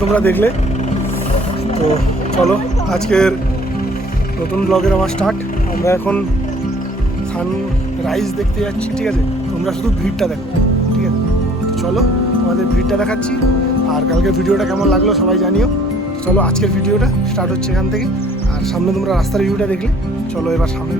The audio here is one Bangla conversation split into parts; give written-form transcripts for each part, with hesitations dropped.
তোমরা দেখলে। তো চলো আজকের নতুন ব্লগের আমার স্টার্ট। আমরা এখন সানরাইজ দেখতে যাচ্ছি, ঠিক আছে? তোমরা শুধু ভিড়টা দেখো, ঠিক আছে? তো চলো তোমাদের ভিড়টা দেখাচ্ছি। আর কালকের ভিডিওটা কেমন লাগলো সবাই জানিও। চলো আজকের ভিডিওটা স্টার্ট হচ্ছে এখান থেকে। আর সামনে তোমরা রাস্তার ভিউটা দেখলে, চলো এবার সামনে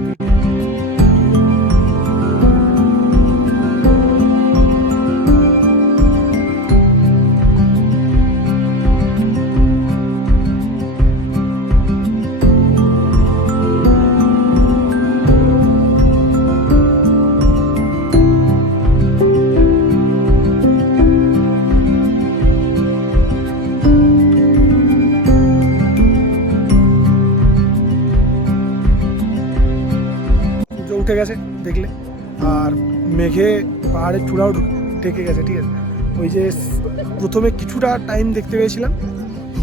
উঠে গেছে দেখলে। আর মেঘে পাহাড়ের চূড়াও ঢেকে গেছে, ঠিক আছে? ওই যে প্রথমে কিছুটা টাইম দেখতে পেয়েছিলাম,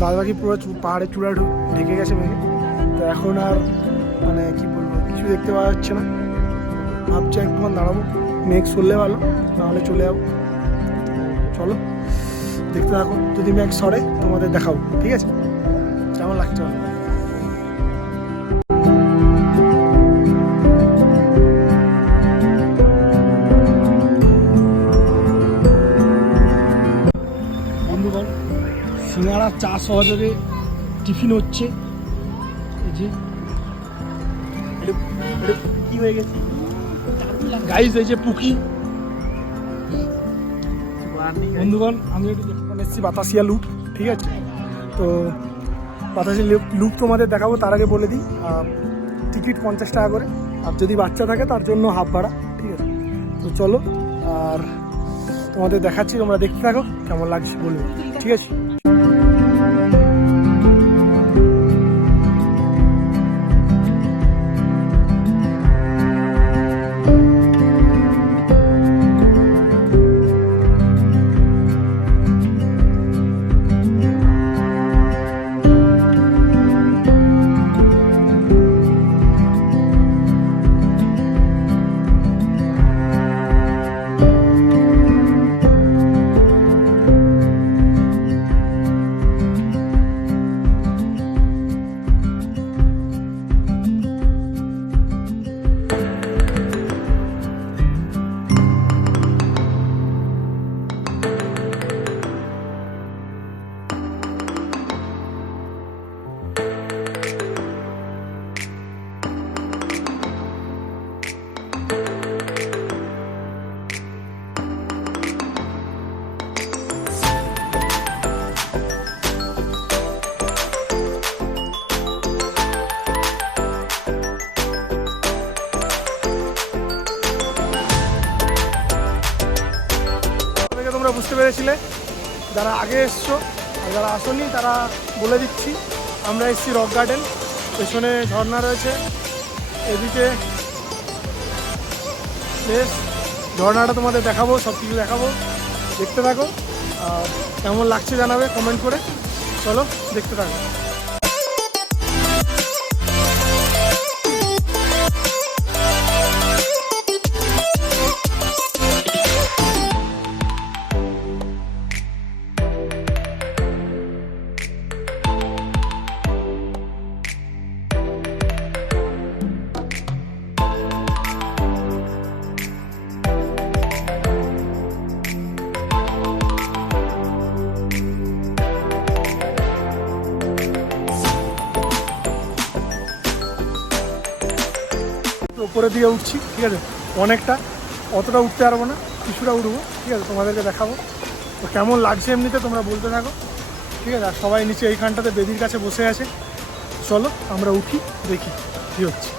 বাদ বাকি পুরো পাহাড়ের চূড়া ঢেকে গেছে মেঘে। তো এখন আর মানে কি বলবো, কিছু দেখতে পাওয়া যাচ্ছে না। ভাবছি একটুখান দাঁড়াবো, মেঘ সরলে ভালো, নাহলে চলে যাবো। চলো দেখতে থাকো, যদি মেঘ সরে তোমাদের দেখাবো, ঠিক আছে? কেমন লাগছে বলো? বন্ধুগণ, সিঙ্গাড়া চা সহযোগে টিফিন হচ্ছে। এই যে কি হয়ে গেছে গাইস, এই যে পুকি। বন্ধুগণ, আমি একটু দেখতে এসেছি বাতাসিয়া লুপ, ঠিক আছে? তো বাতাসিয়া লুপ তোমাদের দেখাবো। তার আগে বলে দিই, টিকিট 50 টাকা করে, আর যদি বাচ্চা থাকে তার জন্য হাফ ভাড়া, ঠিক আছে? তো চলো আর তোমাদের দেখাচ্ছি, তোমরা দেখতে থাকো, কেমন লাগছে বলবে, ঠিক আছে? বুঝতে পেরেছিলে যারা আগে এসছো, আর যারা আসোনি তারা বলে দিচ্ছি, আমরা এসছি রক গার্ডেন। পেছনে ঝর্ণা রয়েছে, এদিকে প্লেস। ঝর্ণাটা তোমাদের দেখাবো, সব কিছু দেখাবো, দেখতে থাকো। আর কেমন লাগছে জানাবে কমেন্ট করে। চলো দেখতে থাকো। উপরের দিকে উঠছি, ঠিক আছে? অনেকটা, অতটা উঠতে পারবো না, কিছুটা উঠবো, ঠিক আছে? তোমাদেরকে দেখাবো। তো কেমন লাগছে এমনিতে তোমরা বলতে থাকো, ঠিক আছে? আর সবাই নিচে এইখানটাতে বেদির কাছে বসে আছে। চলো আমরা উঠি, দেখি কী হচ্ছে।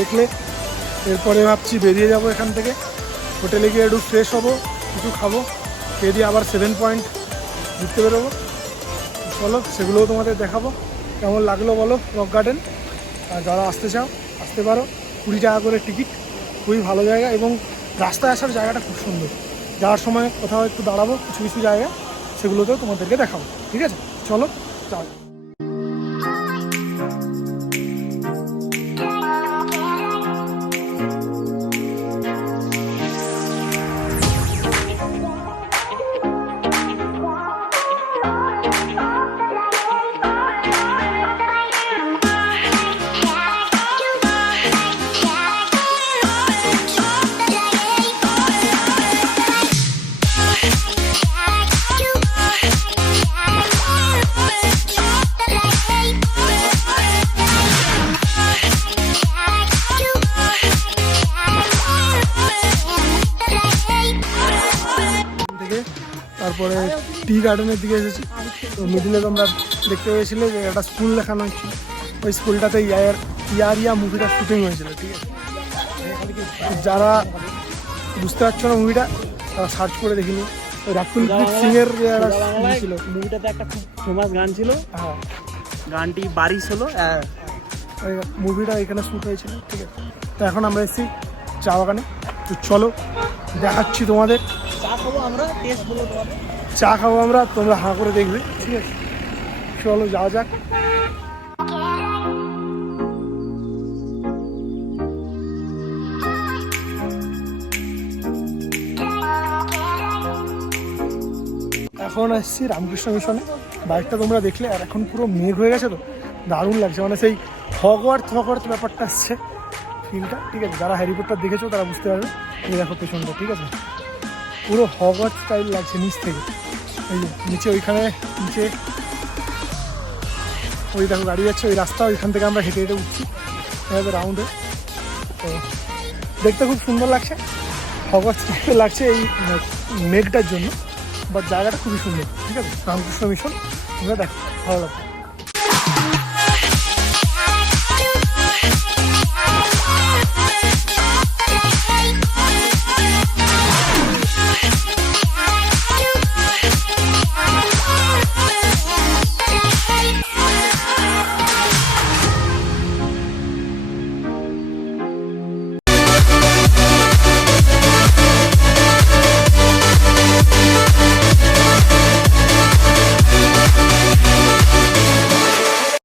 দেখলে এরপরে ভাবছি বেরিয়ে যাব এখান থেকে। হোটেলে গিয়ে একটু ফ্রেশ হবো, কিছু খাবো, খেয়ে দিয়ে আবার 7 পয়েন্ট ঘুরতে বেরোবো। চলো সেগুলোও তোমাদের দেখাবো। কেমন লাগলো বলো রক গার্ডেন। আর যারা আসতে চাও আসতে পারো, 20 টাকা করে টিকিট, খুবই ভালো জায়গা এবং রাস্তায় আসার জায়গাটা খুব সুন্দর। যাওয়ার সময় কোথাও একটু দাঁড়াবো কিছু কিছু জায়গা, সেগুলোতেও তোমাদেরকে দেখাবো। ঠিক আছে, চলো যাও। তারপরে টি গার্ডেনের দিকে এসেছি। তো মিডিলে তোমরা দেখতে পেয়েছিলে যে একটা স্কুল দেখানো হচ্ছিল, ওই স্কুলটাতে ইয়ারিয়া মুভিটা শুটিং হয়েছিল। ঠিক আছে, যারা বুঝতে পারছো না মুভিটা তারা সার্চ করে দেখিনি। রাকুল প্রীত সিং এর ছিল মুভিটাতে একটা খুব ফেমাস গান ছিল, হ্যাঁ গানটি বারিশ হলো। ওই মুভিটা এখানে শ্যুট হয়েছিল। ঠিক আছে, তো এখন আমরা এসেছি চা বাগানে। তো চলো দেখাচ্ছি তোমাদের। চা খাবো আমরা, টেস্ট বলো তোমাদের। চা খাবো আমরা, তোমরা হাঁ করে দেখবে। ঠিক আছে, চলো যাওয়া যাক। এখন আসছি রামকৃষ্ণ মিশনে। বাইকটা তোমরা দেখলে, আর এখন পুরো মেঘ হয়ে গেছে, তো দারুণ লাগছে, মানে সেই হগওয়ার্থ ব্যাপারটা আসছে ফিলটা। ঠিক আছে, যারা হ্যারি পটার দেখেছো তারা বুঝতে পারবে। এই দেখো পেছনটা, ঠিক আছে, পুরো হগওয়ার্থ স্টাইল লাগছে নিচ থেকে। এই যে নিচে, ওইখানে নিচে ওই দেখো গাড়ি যাচ্ছে, ওই রাস্তা, ওইখান থেকে আমরা হেঁটে হেঁটে উঠছি এভাবে রাউন্ডে। তো দেখতে খুব সুন্দর লাগছে, হগওয়ার্থ স্টাইল লাগছে এই মেঘটার জন্য, বাট জায়গাটা খুবই সুন্দর। ঠিক আছে, রামকৃষ্ণ মিশন তোমরা দেখো, ভালো লাগবে।